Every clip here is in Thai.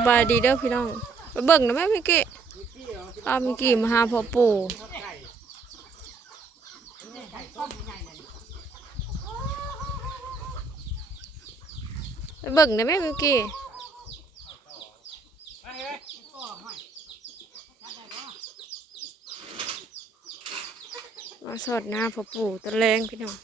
สบายดีเด้อพี่น้องไปเบิ่งนะแม่มิกกี้อ้ามิกกี้มาหาพ่อปู่ไปเบิ่งนะแม่มิกกี้มาสอดหน้าพ่อปู่ตะแรงพี่น้อง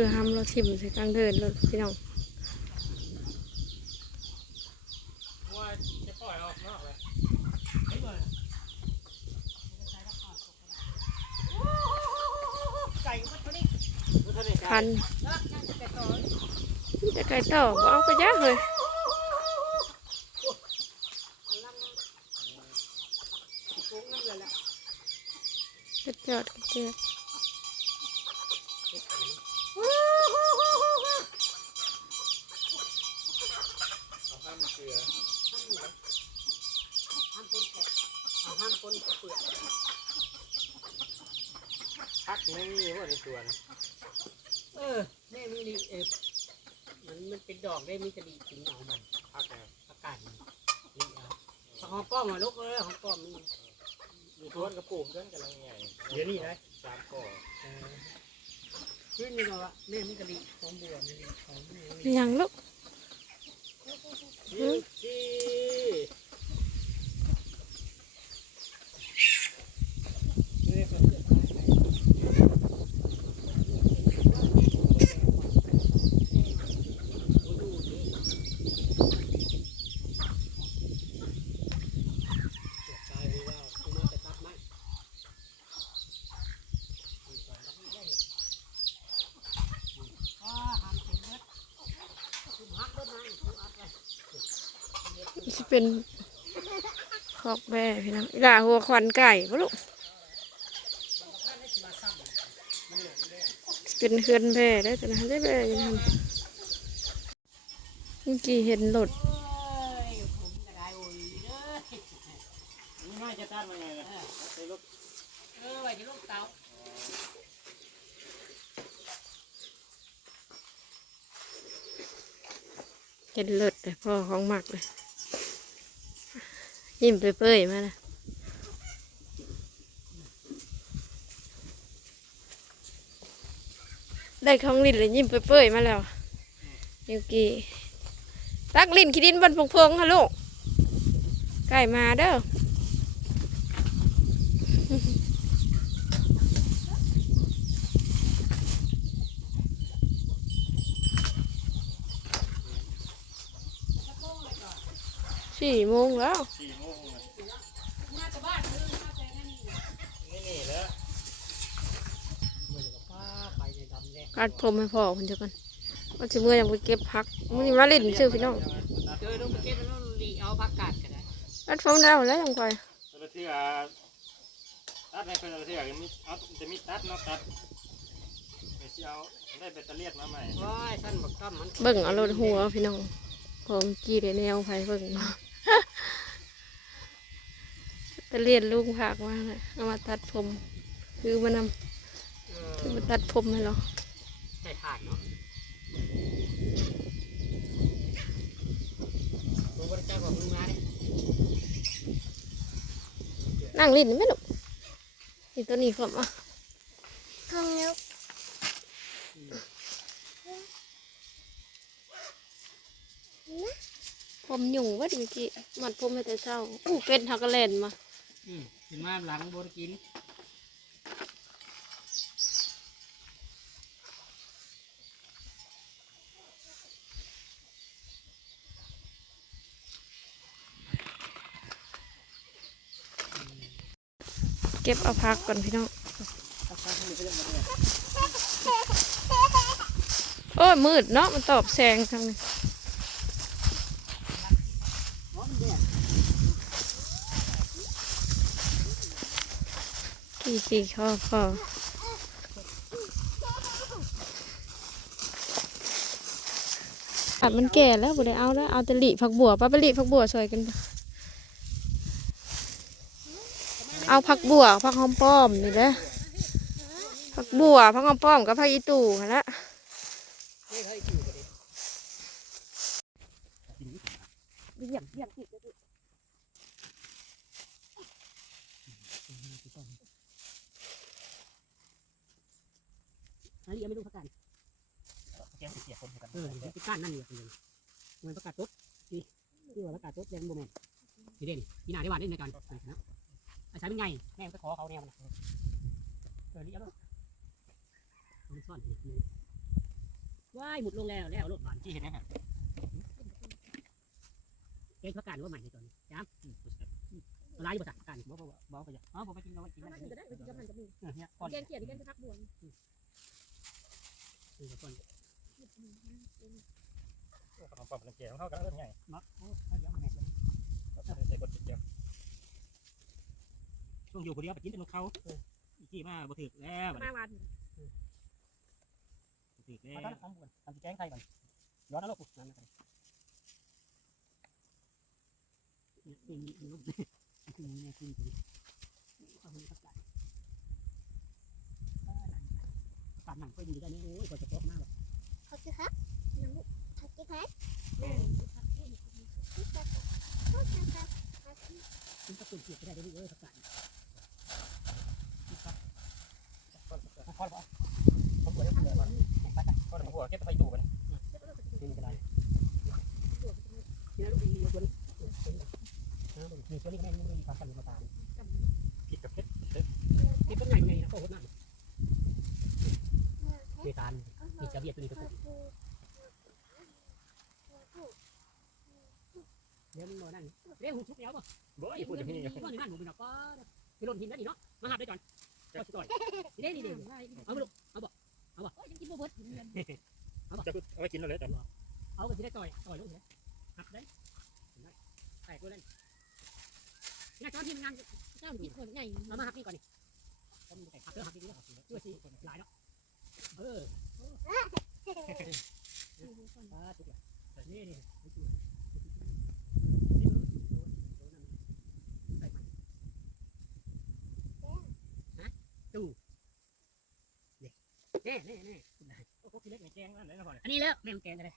คือห้ามเราทิ่มใส่กลางเดินรถพี่น้องว่าจะปล่อยออกนอกเลยไก่ก็เท่านี้เท่านี้คันจะไก่ต่อบ่เอาไปยากเลยกระจอดกระเจียด ห้ามเกลือ ห้ามปนแกะเอา ห้ามปนเปลือกพักไม่มีว่าในสวนเออแม่มีดีเออมันมันเป็นดอกได้มีกระดีกินเอามันพักแล้วอากาศมันนี่เอาถ้าหอมป้อมมาลุกเลยหอมป้อมมันมีสวนกระปลูกกันกำลังใหญ่เดี๋ยวนี้นะสามก่อเออขึ้นนี่ก็ว่าแม่มีกระดีหอมบัวมีหอมนี่เป็นหยังลูกยี่สินี่ก็เกิดได้ ตายไปแล้วกูมาแต่ตัดไม้อ่าหันถึงเม็ดกูหักเบิดไม้กูอัดไว้ สิ เป็นขอกแบ่พี่น้องอีหล่าหัวควันไก่ปะลูกเป็นเฮือนแบ่ได้แต่นะได้แบ่อยังทำเมื่อกี้เห็นหลดเอ้ยผมก็ได้โอ้ยเด้อนี่ไม่จะตัดมาไงล่ะใส่รถเออไว้ที่ลูกเตาเห็นหลดเลยพ่อของหมักเลย ยิ้มเปื่อยๆมานะได้ของลิ้นเลยยิ้มเปื่อยๆมาแล้วยูกิตักลิ้นขี้ดินบนพงๆฮะลูกใกล้มาเด้อ สี่โมงแล้วสี่โมงนะนี่นี่แล้วเมื่อจะป้าไปในดำแดงกัดผมให้พ่อคนเดียวกันว่าจะเมื่อยังไปเก็บพักมันมาเล่นชื่อพี่น้องเจอต้องไปเก็บแล้วลีเอาผักกาดกันได้กัดผมแล้วแล้วยังไปแต่ละที่อะตัดในเป็นแต่ละที่อะมีเอาจะมีตัดเนาะตัดไม่ใช่เอาได้แบตเตอรี่มาใหม่ว้ายสั้นบักตั้มมันเบิ่งเอารถหัวพี่น้องผมกี้ได้แนวไปเบิ่ง ตะเลียนลุงผากมาเลยเอามาตัดผมคือมานำเอคืออมาตัดผมให้เราใส่ถ่านเนาะตัวบริจาคของลุงมาเนี่ยนั่งลิ้นไหมลูกนี่ตัวนี้ผมอะผมหยุ่งเว่าดีเมื่อกี้มัดผมให้แต่เช้าอู้เป็นฮักกะแลนมา อืมขึ้นมาหลังบริกินเก็บเอาพักก่อนพี่น้อง โอ้ยมืดเนาะมันตอบแสงทางนี้ เพราะมันแดด สี่สี่ข้อพออัดมันแก่แล้วบ่ได้เอาแล้ว เอาต่หลีผักบัวป้าปหลีผักบัวซอยกัน เอาผักบัวผักหอมป้อมนี่แหละผักบัวผักหอมป้อมกับผักอีตู่ละเคยกินกันเลยเยี่ยมเยี่ยม อีกอันนี้ยังไม่รู้ประกันแกงเสียคนกันเออเป็นก้านนั่นเลยเลยมันประกาศตุ๊ดที่ที่ว่าประกาศตุ๊ดยังโมเมนต์นี่เด่นพี่นาได้วันนี้ในการนะอาศัยเป็นไงแม่ไปขอเขาแนวมันเออนี่เอามันซ่อนว้ายหมุดลงแล้วแล้วรถบานที่เห็นไหมครับแกงประกาศว่าใหม่ในตอนนี้ย้ำลายภาษาการบอกบอกบอกไปจ้ะอ๋อผมไปกินเราไปกินได้เนี่ยก่อนแกงเขียดแกงผักบัว คือก่อน ขนมปังมันแก่ของ เขากันเริ่มใหญ่มักโอ้ยยังไม่แห้งใส่กดเกี่ยวช่วงอยู่คนเดียวไปกินแต่นกเขาอีกที่มาบ่ถึกแล้วมาวันถึกแล้มาวตั้งทำบุญทำแกงไทยกันย้อนนรกนั่นนะครับคือมีมีลูกคือมีแม่คือคือเอาคนประกาศการหนังก็ดีได้นี่โอ้ยกว่าจะพบมากขอบคุณครับน้องลูกขอบคุณครับ คุณก็ตื่นเต้นได้ด้วยเอ้ยประกาศพ่อพ่อผมปวดหัวพ่อพ่อผมปวดเก็บไปดูกันเป็นกระไรนี่นะลูกมีคนมีคนนี้แม่ไม่มีความสั่งมาตามผิดกับเพชรนี่เป็นไงไงนะโอ้โหนั่นเวตาลมีเจ้าเบียดตัวนี้ตัวเดี๋ยวมึงนั่นเรียกหูชุบแล้วป่ะบ่อยพูดอย่างนี้นี่ก็นี่นั่นหนูเป็นก็ไปลนหินได้ดีเนาะมาหาได้จอนก็สิต่อยนี่นี่นี่เอาไปลูกเอาบ่เอาบ่ยังกินบ่เบิดจะเอาไปกินแล้วเลยแต่เอาก็สิได้ต่อยต่อยลงเลยหักได้แตกเลยนี่จอนทีมงานเจ้ากินคนใหญ่เอามาหักนี่ก่อนนี่ต้องแตกหักเด้อหักดีๆด้วยสิหลายเนาะเอออ่าถูกแล้วนี่นี่ตู้ เน่เน่เน่โอ้พี่เล็กในแกงนั่นเลยนะพ่อเนี่ยอันนี้แล้วแม่งแกงอะไร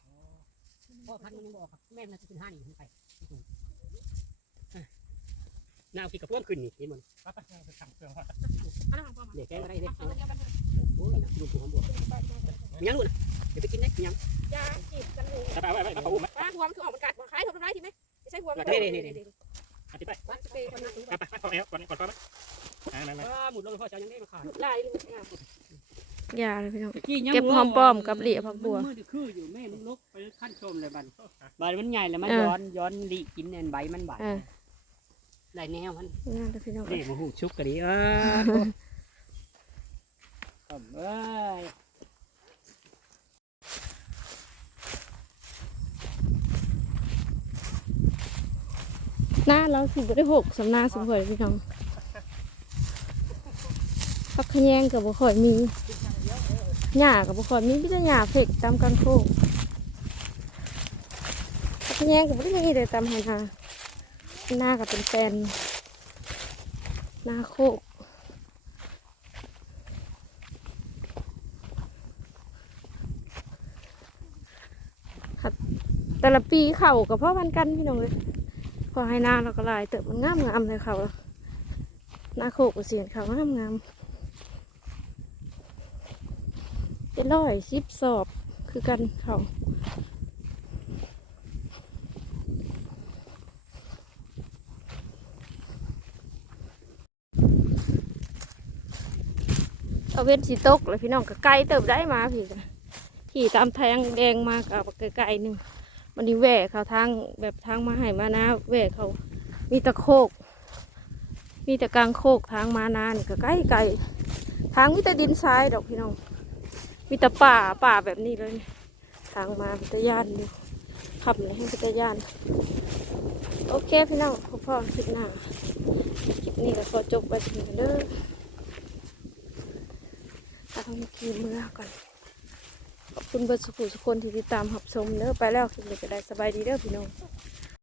พ่อพันมันยังบอกครับแม่มันจะขึ้นห้านี่ขึ้นไปน้าเอาขี้กระพ่วมขึ้นนี่เห็นมันไปไปสั่งเครื่องพ่อเด็กแกงอะไรเด็กโอ้ยนะดูหัวบวกยังลูกนะเดี๋ยวไปกินได้ยังยาจีบกันเลยจะไปเอาไว้ไว้มาเขาอุ้มไหมป้าหัวมันคือออกมันกัดหัวคล้ายทำร้ายทีไหมไม่ใช่หัวมันอธิบายวัดสเปรย์คนนั้นไปไปพ่อแอลก่อนก่อนพ่อไหมมามาหมุดลงพ่อเจ้ายังได้มาขาดลายลูก ยาเลยพี่น้องกี้ยังเก็บหอมป้อมกับเหลี่ยผักบัวมือคืออยู่แม่มึงลกไปขั้นชมเลยบันใบมันใหญ่แล้วมันเออย้อนย้อนลีกินแอนใบมันบาดอ่าได้แนวมันน่าเลยพี่น้องนี่มาหูชุกกะดิเออครับเอ้ยหน้าเราสิบได้หกสำนาสมผยพี่น้องพักขะแยงกับบุคอยมี หญ้ากับบุคอยมีพิจหญ้าเผ็กตามกันโคกพักแยงกับบุได้มีเลยตามไหนาหน้ากับเป็นแฟนหน้าโคกครับแต่ละปีเข่ากับพ่อพันกันพี่น้องเลยพอให้หน้าเราก็ลายเติบมันงามงามเลยเขาหน้าโคกก็เสียนเขางามงาม เป็นร้อยสิบสอบคือกันเขาเอาเว้นสีตกเลยพี่น้องก็ไกลเติบได้มาพี่ที่ตามแทงแดงมากับไกลๆหนึ่งวันนี้แหวกเขาทางแบบทางมาให้มานะแหวกเขามีตะโคก มีแต่กลางโคกทางมานานี่ก็ใกล้ไกลทางมีแต่ดินทรายดอกพี่น้อง มีแต่ป่าป่าแบบนี้เลย ทางมาพิตยานอยู่ขับเลยให้พิตยาน โอเคพี่น้องพ่อพอคลิปหน้าคลิปนี้ก็ขอจบไปถึงเด้อต้องกินเมื่อก่อน ขอบคุณเบิร์สุขุสุคนที่ติดตามหับชมเด้อไปแล้วคลิปนี้ก็ได้สบายดีเด้อพี่น้อง